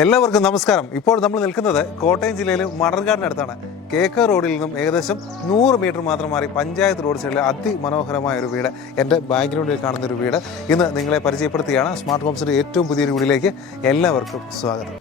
എല്ലാവർക്കും നമസ്കാരം. ഇപ്പോൾ നമ്മൾ നിൽക്കുന്നത് കോട്ടയം ജില്ലയിൽ മണർകാടിനടുത്താണ് കേക്ക റോഡിൽ നിന്നും ഏകദേശം നൂറ് മീറ്റർ മാത്രം മാറി പഞ്ചായത്ത് റോഡ് സൈഡിലെ അതിമനോഹരമായ ഒരു വീട് എന്റെ ബാക്ക്ഗ്രൗണ്ടിൽ കാണുന്ന ഒരു വീട് ഇന്ന് നിങ്ങളെ പരിചയപ്പെടുത്തുകയാണ്. സ്മാർട്ട് ഹോംസിന്റെ ഏറ്റവും പുതിയൊരു വീടിലേക്ക് എല്ലാവർക്കും സ്വാഗതം.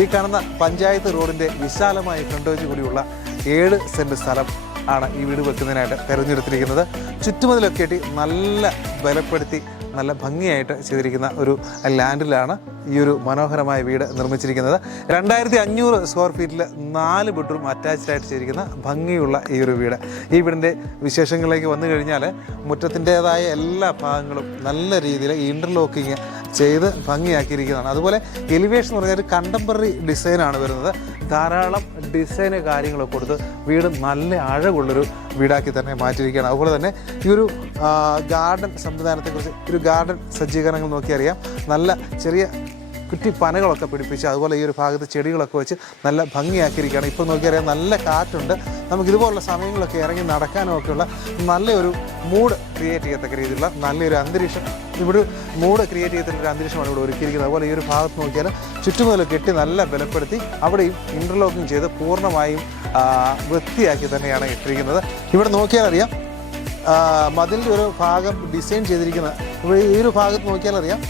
ഈ കാണുന്ന പഞ്ചായത്ത് റോഡിന്റെ വിശാലമായ ഫ്രണ്ടേജ് കൂടിയുള്ള ഏഴ് സെന്റ് സ്ഥലം ആണ് ഈ വീട് വെക്കുന്നതിനായിട്ട് തിരഞ്ഞെടുത്തിരിക്കുന്നത്. ചുറ്റുമതിലൊക്കെ ആയിട്ട് നല്ല ബലപ്പെടുത്തി നല്ല ഭംഗിയായിട്ട് ചെയ്തിരിക്കുന്ന ഒരു ലാൻഡിലാണ് ഈ ഒരു മനോഹരമായ വീട് നിർമ്മിച്ചിരിക്കുന്നത്. രണ്ടായിരത്തി അഞ്ഞൂറ് സ്ക്വയർ ഫീറ്റിൽ നാല് ബെഡ്റൂം അറ്റാച്ച്ഡ് ആയിട്ട് ചെയ്തിരിക്കുന്ന ഭംഗിയുള്ള ഈ ഒരു വീട്. ഈ വീടിന്റെ വിശേഷങ്ങളിലേക്ക് വന്നു കഴിഞ്ഞാൽ മുറ്റത്തിന്റേതായ എല്ലാ ഭാഗങ്ങളും നല്ല രീതിയിൽ ഇന്റർലോക്കിങ് ചെയ്ത് ഭംഗിയാക്കിയിരിക്കുന്നതാണ്. അതുപോലെ എലിവേഷൻ എന്ന് പറഞ്ഞാൽ ഒരു കണ്ടംപററി ഡിസൈനാണ് വരുന്നത്. ധാരാളം ഡിസൈന് കാര്യങ്ങളൊക്കെ കൊടുത്ത് വീട് നല്ല അഴകുള്ളൊരു വീടാക്കി തന്നെ മാറ്റിയിരിക്കുകയാണ്. അതുപോലെ തന്നെ ഈ ഒരു ഗാർഡൻ സംവിധാനത്തെക്കുറിച്ച് ഒരു ഗാർഡൻ സജ്ജീകരണങ്ങൾ നോക്കിയറിയാം. നല്ല ചെറിയ കുറ്റി പനകളൊക്കെ പിടിപ്പിച്ച് അതുപോലെ ഈ ഒരു ഭാഗത്ത് ചെടികളൊക്കെ വെച്ച് നല്ല ഭംഗിയാക്കിയിരിക്കുകയാണ്. ഇപ്പോൾ നോക്കിയറിയാം നല്ല കാറ്റുണ്ട്. നമുക്ക് ഇതുപോലുള്ള സമയങ്ങളൊക്കെ ഇറങ്ങി നടക്കാനുമൊക്കെയുള്ള നല്ലൊരു മൂഡ് ക്രിയേറ്റ് ചെയ്യത്തക്ക രീതിയിലുള്ള നല്ലൊരു അന്തരീക്ഷം. ഇവിടെ മൂഡ് ക്രിയേറ്റ് ചെയ്തിട്ടുള്ള ഒരു അന്തരീക്ഷമാണ് ഇവിടെ ഒരുക്കിയിരിക്കുന്നത്. അതുപോലെ ഈ ഒരു ഭാഗത്ത് നോക്കിയാൽ ചുറ്റുമുതൽ കെട്ടി നല്ല ബലപ്പെടുത്തി അവിടെയും ഇന്റർലോക്കിംഗ് ചെയ്ത് പൂർണമായും വൃത്തിയാക്കി തന്നെയാണ് ഇട്ടിരിക്കുന്നത്. ഇവിടെ നോക്കിയാൽ അറിയാം മതിലിന്റെ ഒരു ഭാഗം ഡിസൈൻ ചെയ്തിരിക്കുന്ന ഈ ഒരു ഭാഗത്ത് നോക്കിയാൽ അറിയാം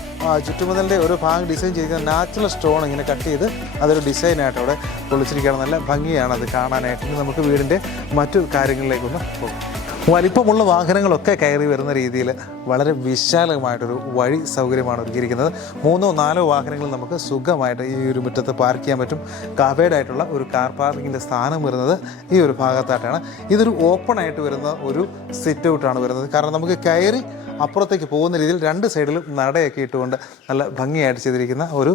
ചുറ്റുമതിലിന്റെ ഒരു ഭാഗം ഡിസൈൻ ചെയ്തിരിക്കുന്ന നാച്ചുറൽ സ്റ്റോൺ ഇങ്ങനെ കട്ട് ചെയ്ത് അതൊരു ഡിസൈനായിട്ട് അവിടെ പൊളിച്ചിരിക്കുകയാണ്. നല്ല ഭംഗിയാണ് അത് കാണാനായിട്ട്. നമുക്ക് വീടിന്റെ മറ്റു കാര്യങ്ങളിലേക്കൊന്ന് പോകാം. വലിപ്പമുള്ള വാഹനങ്ങളൊക്കെ കയറി വരുന്ന രീതിയിൽ വളരെ വിശാലമായിട്ടൊരു വഴി സൗകര്യമാണ് ഒരുക്കിയിരിക്കുന്നത്. മൂന്നോ നാലോ വാഹനങ്ങൾ നമുക്ക് സുഖമായിട്ട് ഈ ഒരു മുറ്റത്ത് പാർക്ക് ചെയ്യാൻ പറ്റും. കവേഡ് ആയിട്ടുള്ള ഒരു കാർ പാർക്കിങ്ങിന്റെ സ്ഥാനം വരുന്നത് ഈ ഒരു ഭാഗത്തായിട്ടാണ്. ഇതൊരു ഓപ്പൺ ആയിട്ട് വരുന്ന ഒരു സിറ്റ് ഔട്ടാണ് വരുന്നത്. കാരണം നമുക്ക് കയറി അപ്പുറത്തേക്ക് പോകുന്ന രീതിയിൽ രണ്ട് സൈഡിലും നടയൊക്കെ ഇട്ടുകൊണ്ട് നല്ല ഭംഗിയായിട്ട് ചെയ്തിരിക്കുന്ന ഒരു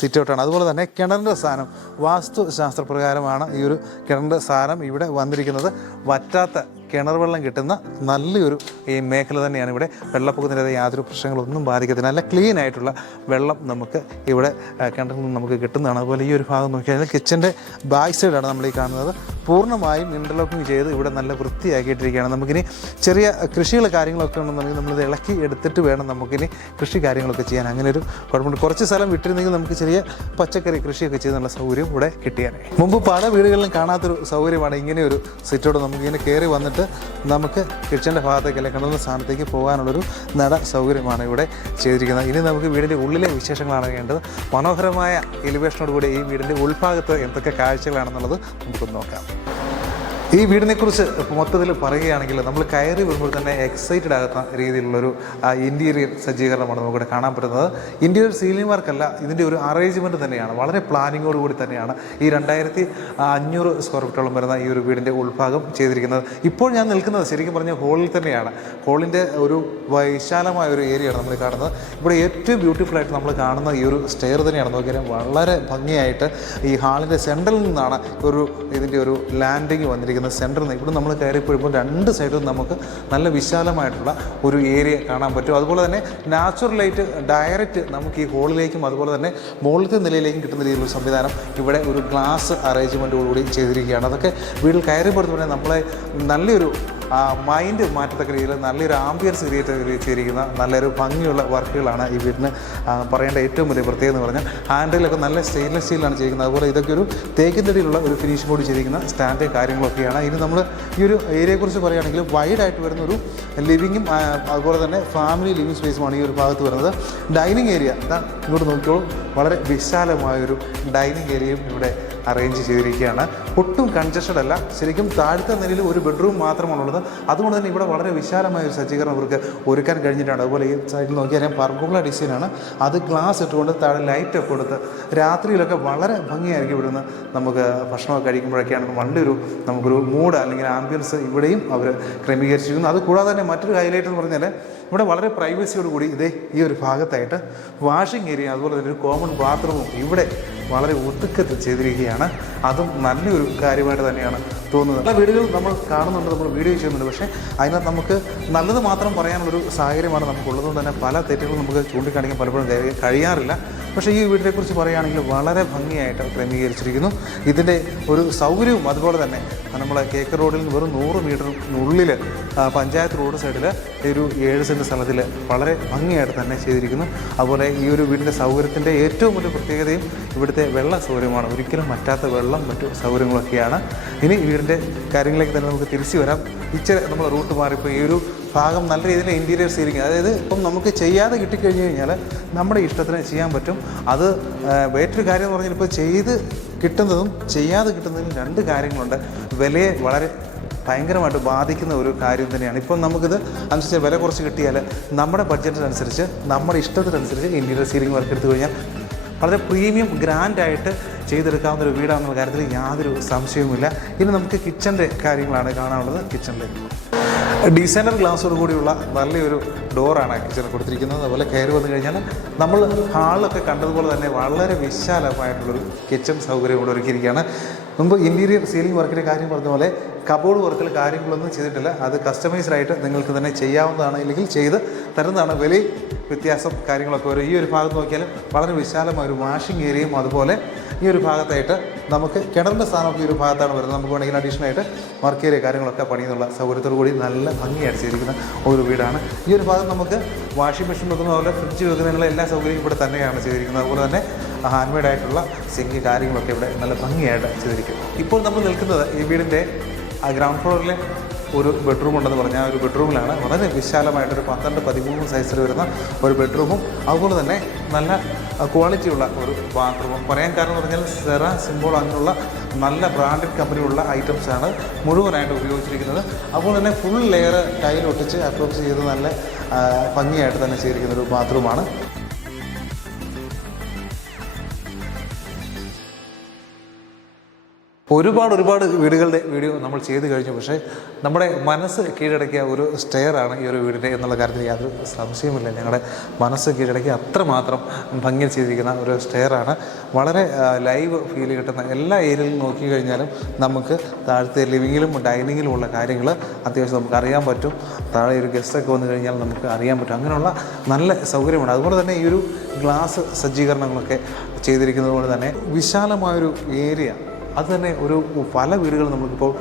സിറ്റ് ഔട്ടാണ് അതുപോലെ തന്നെ കിണറിന്റെ സ്ഥാനം വാസ്തു ശാസ്ത്രപ്രകാരമാണ് ഈ ഒരു കിണറിന്റെ സ്ഥാനം ഇവിടെ വന്നിരിക്കുന്നത്. വറ്റാത്ത കിണർ വെള്ളം കിട്ടുന്ന നല്ലൊരു ഈ മേഖല തന്നെയാണ് ഇവിടെ. വെള്ളപ്പൊക്കത്തിന്റെ യാതൊരു പ്രശ്നങ്ങളൊന്നും ബാധിക്കത്തില്ല. നല്ല ക്ലീൻ ആയിട്ടുള്ള വെള്ളം നമുക്ക് ഇവിടെ കിണറിൽ നിന്ന് നമുക്ക് കിട്ടുന്നതാണ്. അതുപോലെ ഈ ഒരു ഭാഗം നോക്കിയാൽ കിച്ചന്റെ ബാക്ക് സൈഡാണ് നമ്മൾ ഈ കാണുന്നത്. പൂർണമായും ഇന്റർലോക്കിംഗ് ചെയ്ത് ഇവിടെ നല്ല വൃത്തിയാക്കിയിട്ടിരിക്കുകയാണ്. നമുക്കിനി ചെറിയ കൃഷികൾ കാര്യങ്ങളൊക്കെ ഉണ്ടെന്നുണ്ടെങ്കിൽ നമ്മളിത് ഇളക്കി എടുത്തിട്ട് വേണം നമുക്കിനി കൃഷി കാര്യങ്ങളൊക്കെ ചെയ്യാൻ. അങ്ങനെ ഒരു കുഴപ്പമുണ്ട്. കുറച്ച് സ്ഥലം വിട്ടിരുന്നെങ്കിൽ നമുക്ക് ചെറിയ പച്ചക്കറി കൃഷിയൊക്കെ ചെയ്യുന്നുള്ള സൗകര്യം ഇവിടെ കിട്ടിയാനേ. മുമ്പ് പല വീടുകളിലും കാണാത്തൊരു സൗകര്യമാണ് ഇങ്ങനെ ഒരു സിറ്റോട് നമുക്ക് കയറി വന്നിട്ട് നമുക്ക് കിച്ചന്റെ ഭാഗത്തേക്ക് അല്ലെങ്കിൽ കിണറുന്ന സ്ഥാനത്തേക്ക് പോകാനുള്ളൊരു നട സൗകര്യമാണ് ഇവിടെ ചെയ്തിരിക്കുന്നത്. ഇനി നമുക്ക് വീടിന്റെ ഉള്ളിലെ വിശേഷങ്ങളാണ് വേണ്ടത് മനോഹരമായ എലിവേഷനോടുകൂടി ഈ വീടിന്റെ ഉൾഭാഗത്ത് എന്തൊക്കെ കാഴ്ചകളാണെന്നുള്ളത് നമുക്കൊന്ന് നോക്കാം. ഈ വീടിനെ കുറിച്ച് മൊത്തത്തിൽ പറയുകയാണെങ്കിൽ നമ്മൾ കയറി വരുമ്പോൾ തന്നെ എക്സൈറ്റഡ് ആകുന്ന രീതിയിലുള്ളൊരു ഇന്റീരിയർ സജ്ജീകരണമാണ് നമുക്കിവിടെ കാണാൻ പറ്റുന്നത്. ഇന്റീരിയർ സീലിംഗ് വർക്കല്ല ഇതിന്റെ ഒരു അറേഞ്ച്മെന്റ് തന്നെയാണ്. വളരെ പ്ലാനിങ്ങോട് കൂടി തന്നെയാണ് ഈ രണ്ടായിരത്തി അഞ്ഞൂറ് സ്ക്വയർ ഫീറ്റോളം വരുന്ന ഈ ഒരു വീടിന്റെ ഉൾഭാഗം ചെയ്തിരിക്കുന്നത്. ഇപ്പോൾ ഞാൻ നിൽക്കുന്നത് ശരിക്കും പറഞ്ഞാൽ ഹോളിൽ തന്നെയാണ്. ഹോളിന്റെ ഒരു വിശാലമായ ഒരു ഏരിയയാണ് നമ്മൾ കാണുന്നത്. ഇവിടെ ഏറ്റവും ബ്യൂട്ടിഫുൾ ആയിട്ട് നമ്മൾ കാണുന്ന ഈ ഒരു സ്റ്റെയർ തന്നെയാണ്. നോക്കിയാൽ വളരെ ഭംഗിയായിട്ട് ഈ ഹാളിന്റെ സെന്ററിൽ നിന്നാണ് ഒരു ഇതിന്റെ ഒരു ലാൻഡിങ് വന്നിരിക്കുന്നത്. സെന്ററിൽ നിന്ന് ഇവിടെ നമ്മൾ കയറിപ്പോഴുമ്പോൾ രണ്ട് സൈഡിലും നമുക്ക് നല്ല വിശാലമായിട്ടുള്ള ഒരു ഏരിയ കാണാൻ പറ്റും. അതുപോലെ തന്നെ നാച്ചുറൽ ലൈറ്റ് ഡയറക്റ്റ് നമുക്ക് ഈ ഹോളിലേക്കും അതുപോലെ തന്നെ മുകളിലത്തെ നിലയിലേക്കും കിട്ടുന്ന രീതിയിലുള്ള സംവിധാനം ഇവിടെ ഒരു ഗ്ലാസ് അറേഞ്ച്മെന്റോടുകൂടി ചെയ്തിരിക്കുകയാണ്. അതൊക്കെ വീട്ടിൽ കയറിപ്പെടുത്തുമ്പോൾ നമ്മളെ നല്ലൊരു മൈൻഡ് മാറ്റത്തക്ക രീതിയിൽ നല്ലൊരു ആംബിയൻസ് ക്രിയേറ്റ് ചെയ്തിരിക്കുന്ന നല്ലൊരു ഭംഗിയുള്ള വർക്കുകളാണ് ഈ വീടിന് പറയേണ്ട ഏറ്റവും വലിയ പ്രത്യേകത എന്ന് പറഞ്ഞാൽ ഹാൻഡിലൊക്കെ നല്ല സ്റ്റെയിൻലെസ് സ്റ്റീലാണ് ചെയ്യുന്നത് അതുപോലെ ഇതൊക്കെ ഒരു തേക്കിന്റെടിയിലുള്ള ഒരു ഫിനിഷ് കൂടി ചെയ്തിരിക്കുന്ന സ്റ്റാൻഡ് കാര്യങ്ങളൊക്കെയാണ്. ഇനി നമ്മൾ ഈ ഒരു ഏരിയയെക്കുറിച്ച് പറയുകയാണെങ്കിൽ വൈഡായിട്ട് വരുന്ന ഒരു ലിവിങ്ങും അതുപോലെ തന്നെ ഫാമിലി ലിവിങ് സ്പേസുമാണ് ഈ ഒരു ഭാഗത്ത് വരുന്നത്. ഡൈനിങ് ഏരിയ ഇങ്ങോട്ട് നോക്കിയോളൂ വളരെ വിശാലമായൊരു ഡൈനിങ് ഏരിയയും ഇവിടെ അറേഞ്ച് ചെയ്തിരിക്കുകയാണ്. ഒട്ടും കൺജസ്റ്റഡ് അല്ല. ശരിക്കും താഴ്ത്ത നിലയിൽ ഒരു ബെഡ്റൂം മാത്രമാണുള്ളത്. അതുകൊണ്ട് തന്നെ ഇവിടെ വളരെ വിശാലമായ ഒരു സജ്ജീകരണം ഇവർക്ക് ഒരുക്കാൻ കഴിഞ്ഞിട്ടുണ്ട് അതുപോലെ ഈ സൈഡിൽ നോക്കിയാൽ പർഗോള ഡിസൈനാണ് അത് ഗ്ലാസ് ഇട്ടുകൊണ്ട് താഴെ ലൈറ്റൊക്കെ കൊടുത്ത് രാത്രിയിലൊക്കെ വളരെ ഭംഗിയായിരിക്കും ഇവിടുന്ന് നമുക്ക് ഭക്ഷണമൊക്കെ കഴിക്കുമ്പോഴൊക്കെയാണ്. നല്ലൊരു നമുക്കൊരു മൂഡ് അല്ലെങ്കിൽ ആംബിയൻസ് ഇവിടെയും അവർ ക്രമീകരിച്ചിരിക്കുന്നു. അത് കൂടാതെ തന്നെ മറ്റൊരു ഹൈലൈറ്റ് എന്ന് പറഞ്ഞാൽ ഇവിടെ വളരെ പ്രൈവസിയോട് കൂടി ഇതേ ഈ ഒരു ഭാഗത്തായിട്ട് വാഷിംഗ് ഏരിയ അതുപോലെ തന്നെ ഒരു കോമൺ ബാത്റൂമും ഇവിടെ വളരെ ഒതുക്കത്തിൽ ചെയ്തിരിക്കുകയാണ്. അതും നല്ലൊരു കാര്യമായിട്ട് തന്നെയാണ് തോന്നുന്നത്. പല വീഡിയോ നമ്മൾ കാണുന്നുണ്ട് നമ്മൾ വീഡിയോ ചെയ്യുന്നുണ്ട്. പക്ഷേ അതിനകത്ത് നമുക്ക് നല്ലത് മാത്രം പറയാനുള്ളൊരു സാഹചര്യമാണ് നമുക്കുള്ളതുകൊണ്ട് തന്നെ പല തെറ്റുകളും നമുക്ക് ചൂണ്ടിക്കാണിക്കാൻ പലപ്പോഴും കഴി- കഴിയാറില്ല. പക്ഷേ ഈ വീടിനെക്കുറിച്ച് പറയുകയാണെങ്കിൽ വളരെ ഭംഗിയായിട്ട് ക്രമീകരിച്ചിരിക്കുന്നു. ഇതിന്റെ ഒരു സൗകര്യവും അതുപോലെ തന്നെ നമ്മളെ കേക്ക് റോഡിൽ നിന്ന് വെറും നൂറ് മീറ്ററിനുള്ളിൽ പഞ്ചായത്ത് റോഡ് സൈഡിൽ ഒരു ഏഴ് സെന്റ് സ്ഥലത്തിൽ വളരെ ഭംഗിയായിട്ട് തന്നെ ചെയ്തിരിക്കുന്നു. അതുപോലെ ഈ ഒരു വീടിന്റെ സൗകര്യത്തിന്റെ ഏറ്റവും വലിയ പ്രത്യേകതയും ഇവിടുത്തെ വെള്ള സൗകര്യമാണ്. ഒരിക്കലും മറ്റാത്ത വെള്ളം മറ്റു സൗകര്യങ്ങളൊക്കെയാണ്. ഇനി വീടിന്റെ കാര്യങ്ങളിലേക്ക് തന്നെ നമുക്ക് തിരിച്ചു വരാം. ഇച്ചിരി നമ്മൾ റൂട്ട് മാറിപ്പോൾ ഈ ഒരു ഭാഗം നല്ല രീതിയിൽ ഇന്റീരിയർ സീലിംഗ് അതായത് ഇപ്പം നമുക്ക് ചെയ്യാതെ കിട്ടിക്കഴിഞ്ഞ് കഴിഞ്ഞാൽ നമ്മുടെ ഇഷ്ടത്തിന് ചെയ്യാൻ പറ്റും. അത് വേറ്റൊരു കാര്യം എന്ന് പറഞ്ഞാൽ ഇപ്പോൾ ചെയ്ത് കിട്ടുന്നതും ചെയ്യാതെ കിട്ടുന്നതും രണ്ട് കാര്യങ്ങളുണ്ട്. വിലയെ വളരെ ഭയങ്കരമായിട്ട് ബാധിക്കുന്ന ഒരു കാര്യം തന്നെയാണ്. ഇപ്പം നമുക്കിത് അനുസരിച്ച് വില കുറച്ച് കിട്ടിയാൽ നമ്മുടെ ബഡ്ജറ്റിനനുസരിച്ച് നമ്മുടെ ഇഷ്ടത്തിനനുസരിച്ച് ഇന്റീരിയർ സീലിംഗ് വർക്ക് എടുത്തു കഴിഞ്ഞാൽ വളരെ പ്രീമിയം ഗ്രാൻഡായിട്ട് ചെയ്തെടുക്കാവുന്ന ഒരു വീടാണെന്നുള്ള കാര്യത്തിൽ യാതൊരു സംശയവുമില്ല. ഇനി നമുക്ക് കിച്ചന്റെ കാര്യങ്ങളാണ് കാണാനുള്ളത്. കിച്ചണിലേക്ക് ഡിസൈനർ ഗ്ലാസോട് കൂടിയുള്ള നല്ലൊരു ഡോറാണ് കിച്ചണിൽ കൊടുത്തിരിക്കുന്നത്. അതുപോലെ കയറി വന്നു കഴിഞ്ഞാൽ നമ്മൾ ഹാളിലൊക്കെ കണ്ടതുപോലെ തന്നെ വളരെ വിശാലമായിട്ടുള്ളൊരു കിച്ചൺ സൗകര്യം ഇവിടെ ഒരുക്കിയിരിക്കുകയാണ്. മുമ്പ് ഇന്റീരിയർ സീലിംഗ് വർക്കിന്റെ കാര്യം പറഞ്ഞ പോലെ കബോർഡ് വർക്കിൽ കാര്യങ്ങളൊന്നും ചെയ്തിട്ടില്ല. അത് കസ്റ്റമൈസ്ഡ് ആയിട്ട് നിങ്ങൾക്ക് തന്നെ ചെയ്യാവുന്നതാണ്. ഇല്ലെങ്കിൽ ചെയ്ത് തരുന്നതാണ് വലിയ വ്യത്യാസം കാര്യങ്ങളൊക്കെ വരും ഈ ഒരു ഭാഗത്ത് നോക്കിയാലും വളരെ വിശാലമായ ഒരു വാഷിംഗ് ഏരിയയും അതുപോലെ ഈ ഒരു ഭാഗത്തായിട്ട് നമുക്ക് കിണറിന്റെ സ്ഥാനമൊക്കെ ഈ ഒരു ഭാഗത്താണ് വരുന്നത്. നമുക്ക് വേണമെങ്കിൽ അഡീഷണൽ ആയിട്ട് വർക്ക് ഏരിയ കാര്യങ്ങളൊക്കെ പണിയുന്നുള്ള സൗകര്യത്തോടു കൂടി നല്ല ഭംഗിയായിട്ട് ചെയ്തിരിക്കുന്ന ഒരു വീടാണ്. ഈ ഒരു ഭാഗം നമുക്ക് വാഷിംഗ് മെഷീൻ വെക്കുന്ന പോലെ ഫ്രിഡ്ജ് വെക്കുന്നതിനുള്ള എല്ലാ സൗകര്യവും ഇവിടെ തന്നെയാണ് ചെയ്തിരിക്കുന്നത്. അതുപോലെ തന്നെ ഹാൻഡ് മെയ്ഡ് ആയിട്ടുള്ള സിങ്ക് കാര്യങ്ങളൊക്കെ ഇവിടെ നല്ല ഭംഗിയായിട്ട് ചെയ്തിരിക്കും ഇപ്പോൾ നമ്മൾ നിൽക്കുന്നത് ഈ വീടിന്റെ ആ ഗ്രൗണ്ട് ഫ്ലോറിൽ ഒരു ബെഡ്റൂം ഉണ്ടെന്ന് പറഞ്ഞാൽ ഒരു ബെഡ്റൂമിലാണ് വളരെ വിശാലമായിട്ടൊരു പന്ത്രണ്ട് പതിമൂന്ന് സൈസിൽ വരുന്ന ഒരു ബെഡ്റൂമും അതുപോലെ തന്നെ നല്ല ക്വാളിറ്റിയുള്ള ഒരു ബാത്റൂമും പറയാൻ കാരണം എന്ന് പറഞ്ഞാൽ സെറ സിംബോൾ അങ്ങനെയുള്ള നല്ല ബ്രാൻഡഡ് കമ്പനിയുള്ള ഐറ്റംസാണ് മുഴുവനായിട്ട് ഉപയോഗിച്ചിരിക്കുന്നത്. അതുപോലെ തന്നെ ഫുൾ ലെയർ ടൈൽ ഒട്ടിച്ച് അപ്രോച്ച് ചെയ്ത് നല്ല ഭംഗിയായിട്ട് തന്നെ ചെയ്തിരിക്കുന്ന ഒരു ബാത്റൂമാണ് ഒരുപാട് ഒരുപാട് വീടുകളുടെ വീഡിയോ നമ്മൾ ചെയ്ത് കഴിഞ്ഞു. പക്ഷേ നമ്മുടെ മനസ്സ് കീഴടക്കിയ ഒരു സ്റ്റെയറാണ് ഈ ഒരു വീടിന്റെ എന്നുള്ള കാര്യത്തിൽ യാതൊരു സംശയമില്ല ഞങ്ങളുടെ മനസ്സ് കീഴടക്കി അത്രമാത്രം ഭംഗി ചെയ്തിരിക്കുന്ന ഒരു സ്റ്റെയറാണ് വളരെ ലൈവ് ഫീൽ കിട്ടുന്ന എല്ലാ ഏരിയയിലും നോക്കി കഴിഞ്ഞാലും നമുക്ക് താഴത്തെ ലിവിങ്ങിലും ഡൈനിങ്ങിലും ഉള്ള കാര്യങ്ങൾ അത്യാവശ്യം നമുക്ക് അറിയാൻ പറ്റും. താഴെ ഒരു ഗസ്റ്റൊക്കെ വന്നു കഴിഞ്ഞാൽ നമുക്ക് അറിയാൻ പറ്റും. അങ്ങനെയുള്ള നല്ല സൗകര്യമുണ്ട് അതുപോലെ തന്നെ ഈ ഒരു ഗ്ലാസ് സജ്ജീകരണങ്ങളൊക്കെ ചെയ്തിരിക്കുന്നത് കൊണ്ട് തന്നെ വിശാലമായൊരു ഏരിയ അത് തന്നെ ഒരു പല വീടുകളും നമുക്കിപ്പോൾ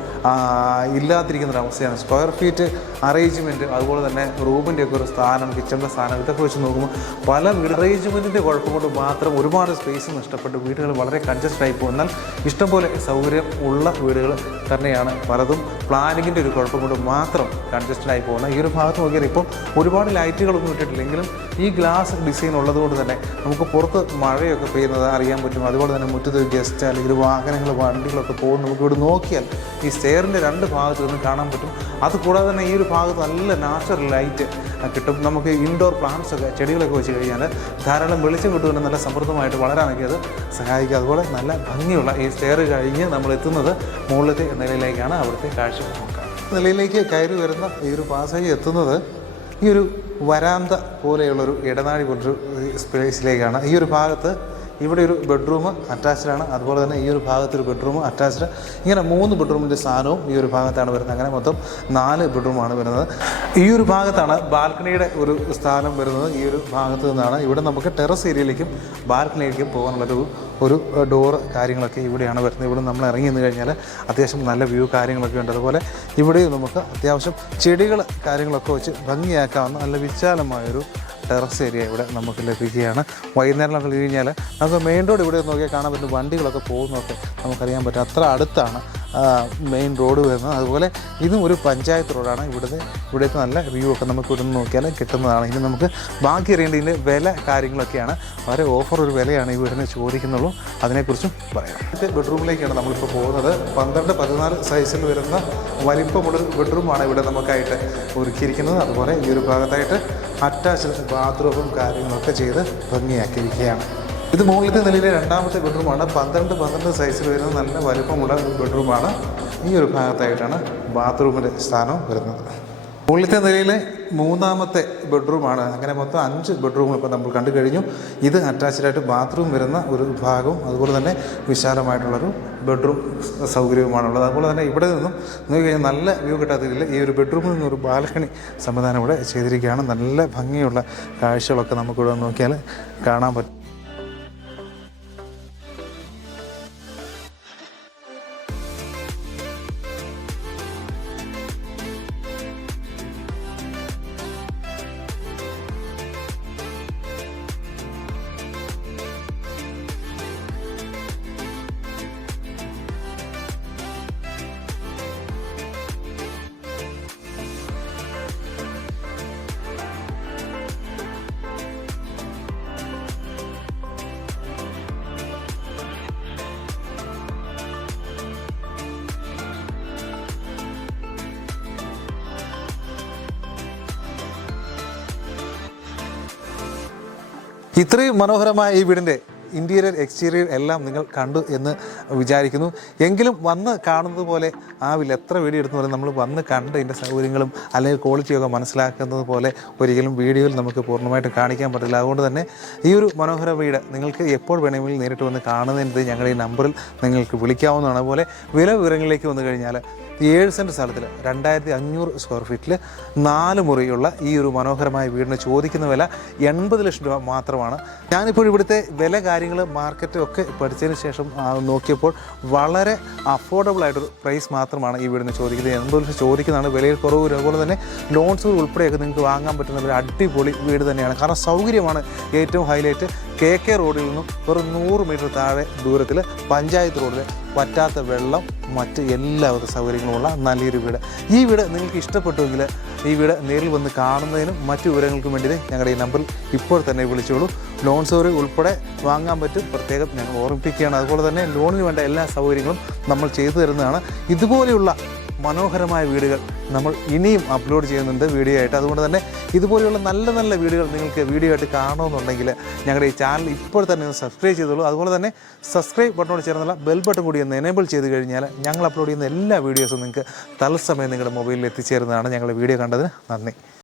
ഇല്ലാതിരിക്കുന്ന ഒരു അവസ്ഥയാണ്. സ്ക്വയർ ഫീറ്റ് അറേഞ്ച്മെന്റ് അതുപോലെ തന്നെ റൂമിന്റെ ഒക്കെ ഒരു സ്ഥാനം കിച്ചണിന്റെ സ്ഥാനം ഇതൊക്കെ വെച്ച് നോക്കുമ്പോൾ പല വീട് അറേഞ്ച്മെന്റിന്റെ കുഴപ്പം കൊണ്ട് മാത്രം ഒരുപാട് സ്പേസ് നഷ്ടപ്പെട്ട് വീടുകൾ വളരെ കൺജസ്റ്റ് ആയി പോകും എന്നാൽ ഇഷ്ടംപോലെ സൗകര്യം ഉള്ള വീടുകൾ തന്നെയാണ് പലതും. പ്ലാനിങ്ങിന്റെ ഒരു കുഴപ്പം കൊണ്ട് മാത്രം കൺജസ്റ്റഡ് ആയി പോകുന്ന ഈ ഒരു ഭാഗത്ത് നോക്കിയാൽ ഇപ്പം ഒരുപാട് ലൈറ്റുകളൊന്നും ഇട്ടിട്ടില്ലെങ്കിലും ഈ ഗ്ലാസ് ഡിസൈൻ ഉള്ളതുകൊണ്ട് തന്നെ നമുക്ക് പുറത്ത് മഴയൊക്കെ പെയ്യുന്നത് അറിയാൻ പറ്റും. അതുപോലെ തന്നെ മുറ്റത്ത് ഗസ്റ്റ് അല്ലെങ്കിൽ വാഹനങ്ങൾ വണ്ടികളൊക്കെ പോകും നമുക്ക് ഇവിടെ നോക്കിയാൽ ഈ സ്റ്റെയറിന്റെ രണ്ട് ഭാഗത്ത് നിന്ന് കാണാൻ പറ്റും. അതുകൂടാതെ തന്നെ ഈ ഒരു ഭാഗത്ത് നല്ല നാച്ചുറൽ ലൈറ്റ് കിട്ടും. നമുക്ക് ഇൻഡോർ പ്ലാന്റ്സൊക്കെ ചെടികളൊക്കെ വെച്ച് കഴിഞ്ഞാൽ ധാരാളം വെളിച്ചം കിട്ടുന്ന നല്ല സമൃദ്ധമായിട്ട് വളരാനൊക്കെ അത് സഹായിക്കും. അതുപോലെ നല്ല ഭംഗിയുള്ള ഈ സ്റ്റെയർ കഴിഞ്ഞ് നമ്മൾ എത്തുന്നത് മുകളിലത്തെ നിലയിലേക്കാണ്. അവിടുത്തെ കാഴ്ച നോക്കാം. നിലയിലേക്ക് കയറി വരുന്ന ഈ ഒരു പാസേജ് എത്തുന്നത് ഈ ഒരു വരാന്ത പോലെയുള്ളൊരു ഇടനാഴി പോലൊരു സ്പേസിലേക്കാണ് ഈ ഒരു ഭാഗത്ത് ഇവിടെ ഒരു ബെഡ്റൂം അറ്റാച്ച്ഡ് ആണ്. അതുപോലെ തന്നെ ഈ ഒരു ഭാഗത്ത് ഒരു ബെഡ്റൂം അറ്റാച്ച്ഡ് ഇങ്ങനെ മൂന്ന് ബെഡ്റൂമിന്റെ സ്ഥാനവും ഈ ഒരു ഭാഗത്താണ് വരുന്നത്. അങ്ങനെ മൊത്തം നാല് ബെഡ്റൂമാണ് വരുന്നത്. ഈ ഒരു ഭാഗത്താണ് ബാൽക്കണിയുടെ ഒരു സ്ഥാനം വരുന്നത്. ഈ ഒരു ഭാഗത്ത് നിന്നാണ് ഇവിടെ നമുക്ക് ടെറസ് ഏരിയയിലേക്കും ബാൽക്കണിയിലേക്കും പോകാനുള്ളൊരു ഒരു ഡോർ കാര്യങ്ങളൊക്കെ ഇവിടെയാണ് വരുന്നത്. ഇവിടെ നമ്മൾ ഇറങ്ങി നിന്ന് കഴിഞ്ഞാൽ അത്യാവശ്യം നല്ല വ്യൂ കാര്യങ്ങളൊക്കെ ഉണ്ട്. അതുപോലെ ഇവിടെയും നമുക്ക് അത്യാവശ്യം ചെടികൾ കാര്യങ്ങളൊക്കെ വെച്ച് ഭംഗിയാക്കാവുന്ന നല്ല വിശാലമായൊരു ടെറസ് ഏരിയ ഇവിടെ നമുക്ക് ലഭിക്കുകയാണ്. വൈകുന്നേരം കഴിഞ്ഞ് കഴിഞ്ഞാൽ നമുക്ക് മെയിൻ റോഡ് ഇവിടെ നോക്കിയാൽ കാണാൻ പറ്റും വണ്ടികളൊക്കെ പോകുന്നതൊക്കെ നമുക്കറിയാൻ പറ്റും. അത്ര അടുത്താണ് മെയിൻ റോഡ് വരുന്നത്. അതുപോലെ ഇതും ഒരു പഞ്ചായത്ത് റോഡാണ് ഇവിടുത്തെ ഇവിടുത്തെ നല്ല വ്യൂ ഒക്കെ നമുക്ക് ഇവിടെ നിന്ന് നോക്കിയാൽ കിട്ടുന്നതാണ്. ഇനി നമുക്ക് ബാക്കി അറിയേണ്ടതിന്റെ വില കാര്യങ്ങളൊക്കെയാണ്. വളരെ ഓഫർ ഒരു വിലയാണ് ഈ വീടിന് ചോദിക്കുന്നുള്ളൂ. അതിനെക്കുറിച്ചും പറയാം. ബെഡ്റൂമിലേക്കാണ് നമ്മളിപ്പോൾ പോകുന്നത്. പന്ത്രണ്ട് പതിനാല് സൈസിൽ വരുന്ന വലിപ്പമുള്ള ബെഡ്റൂമാണ് ഇവിടെ നമുക്കായിട്ട് ഒരുക്കിയിരിക്കുന്നത്. അതുപോലെ ഈ ഒരു ഭാഗത്തായിട്ട് അറ്റാച്ച്ഡ് ബാത്റൂമും കാര്യങ്ങളൊക്കെ ചെയ്ത് ഭംഗിയാക്കിയിരിക്കുകയാണ്. ഇത് മുകളിലത്തെ നിലയിലെ രണ്ടാമത്തെ ബെഡ്റൂമാണ്. പന്ത്രണ്ട് പന്ത്രണ്ട് സൈസിൽ വരുന്ന നല്ല വലുപ്പമുള്ള ബെഡ്റൂമാണ്. ഈ ഒരു ഭാഗത്തായിട്ടാണ് ബാത്റൂമിന്റെ സ്ഥാനം വരുന്നത്. മുകളിലത്തെ നിലയിലെ മൂന്നാമത്തെ ബെഡ്റൂമാണ്. അങ്ങനെ മൊത്തം അഞ്ച് ബെഡ്റൂമുകൾ ഇപ്പോൾ നമ്മൾ കണ്ടു കഴിഞ്ഞു. ഇത് അറ്റാച്ച്ഡ് ആയിട്ട് ബാത്റൂം വരുന്ന ഒരു ഭാഗവും അതുപോലെ തന്നെ വിശാലമായിട്ടുള്ളൊരു ബെഡ്റൂം സൗകര്യവുമാണുള്ളത്. അതുപോലെ തന്നെ ഇവിടെ നിന്നും നോക്കി കഴിഞ്ഞാൽ നല്ല വ്യൂ കിട്ടാത്തതിൽ ഈ ഒരു ബെഡ്റൂമിൽ നിന്നൊരു ബാൽക്കണി സംവിധാനം ഇവിടെ ചെയ്തിരിക്കുകയാണ്. നല്ല ഭംഗിയുള്ള കാഴ്ചകളൊക്കെ നമുക്കിവിടെ നോക്കിയാൽ കാണാൻ പറ്റും. ഇത്രയും മനോഹരമായ ഈ വീടിന്റെ ഇന്റീരിയർ എക്സ്റ്റീരിയർ എല്ലാം നിങ്ങൾ കണ്ടു എന്ന് വിചാരിക്കുന്നു. എങ്കിലും വന്ന് കാണുന്നത് പോലെ ആവില്ല. എത്ര വീഡിയോ എടുത്തു പറഞ്ഞാൽ നമ്മൾ വന്ന് കണ്ട് ഇതിന്റെ സൗകര്യങ്ങളും അല്ലെങ്കിൽ ക്വാളിറ്റിയൊക്കെ മനസ്സിലാക്കുന്നത് പോലെ ഒരിക്കലും വീഡിയോയിൽ നമുക്ക് പൂർണമായിട്ട് കാണിക്കാൻ പറ്റില്ല അതുകൊണ്ട് തന്നെ ഈ ഒരു മനോഹര വീട് നിങ്ങൾക്ക് എപ്പോൾ വേണമെങ്കിലും നേരിട്ട് വന്ന് കാണുന്നതിന് ഞങ്ങളുടെ ഈ നമ്പറിൽ നിങ്ങൾക്ക് വിളിക്കാവുന്നതാണ്. അതുപോലെ വില വിവരങ്ങളിലേക്ക് വന്നു കഴിഞ്ഞാൽ ഏഴ് സെന്റ് സ്ഥലത്തിൽ രണ്ടായിരത്തി അഞ്ഞൂറ് സ്ക്വയർ ഫീറ്റിൽ നാല് മുറിയുള്ള ഈ ഒരു മനോഹരമായ വീടിന് ചോദിക്കുന്ന വില എൺപത് ലക്ഷം രൂപ മാത്രമാണ്. ഞാനിപ്പോൾ ഇവിടുത്തെ വില കാര്യങ്ങൾ മാർക്കറ്റും ഒക്കെ പഠിച്ചതിന് ശേഷം നോക്കിയപ്പോൾ വളരെ അഫോർഡബിൾ ആയിട്ടൊരു പ്രൈസ് മാത്രമാണ് ഈ വീടിന് ചോദിക്കുന്നത്. എൺപത് ലക്ഷം ചോദിക്കുന്നതാണ് വിലയിൽ കുറവ്. അതുപോലെ തന്നെ ലോൺസുകൾ ഉൾപ്പെടെയൊക്കെ നിങ്ങൾക്ക് വാങ്ങാൻ പറ്റുന്ന ഒരു അടിപൊളി വീട് തന്നെയാണ്. കാരണം സൗകര്യമാണ് ഏറ്റവും ഹൈലൈറ്റ് കെ കെ റോഡിൽ നിന്നും വെറും നൂറ് മീറ്റർ താഴെ ദൂരത്തിൽ പഞ്ചായത്ത് റോഡിൽ പറ്റാത്ത വെള്ളം മറ്റ് എല്ലാവിധ സൗകര്യങ്ങളുമുള്ള നല്ലൊരു വീട്. ഈ വീട് നിങ്ങൾക്ക് ഇഷ്ടപ്പെട്ടുവെങ്കിൽ ഈ വീട് നേരിൽ വന്ന് കാണുന്നതിനും മറ്റു വിവരങ്ങൾക്കും വേണ്ടി ഞങ്ങളുടെ ഈ നമ്പറിൽ ഇപ്പോൾ തന്നെ വിളിച്ചോളൂ. ലോൺ സൗകര്യം ഉൾപ്പെടെ വാങ്ങാൻ പറ്റും. പ്രത്യേകം ഞങ്ങൾ ഓർമ്മിപ്പിക്കുകയാണ്. അതുപോലെ തന്നെ ലോണിന് വേണ്ട എല്ലാ സൗകര്യങ്ങളും നമ്മൾ ചെയ്തു തരുന്നതാണ്. ഇതുപോലെയുള്ള മനോഹരമായ വീടുകൾ നമ്മൾ ഇനിയും അപ്ലോഡ് ചെയ്യുന്നുണ്ട് വീഡിയോ ആയിട്ട്. അതുകൊണ്ട് തന്നെ ഇതുപോലെയുള്ള നല്ല നല്ല വീഡിയോകൾ നിങ്ങൾക്ക് വീഡിയോ ആയിട്ട് കാണണമെന്നുണ്ടെങ്കിൽ ഞങ്ങളുടെ ഈ ചാനൽ ഇപ്പോൾ തന്നെ ഒന്ന് സബ്സ്ക്രൈബ് ചെയ്തോളൂ. അതുപോലെ തന്നെ സബ്സ്ക്രൈബ് ബട്ടണോട് ചേർന്നുള്ള ബെൽ ബട്ടൺ കൂടി ഒന്ന് എനേബിൾ ചെയ്ത് കഴിഞ്ഞാൽ ഞങ്ങൾ അപ്ലോഡ് ചെയ്യുന്ന എല്ലാ വീഡിയോസും നിങ്ങൾക്ക് തത്സമയം നിങ്ങളുടെ മൊബൈലിൽ എത്തിച്ചേരുന്നതാണ് ഞങ്ങളുടെ വീഡിയോ കണ്ടതിന് നന്ദി.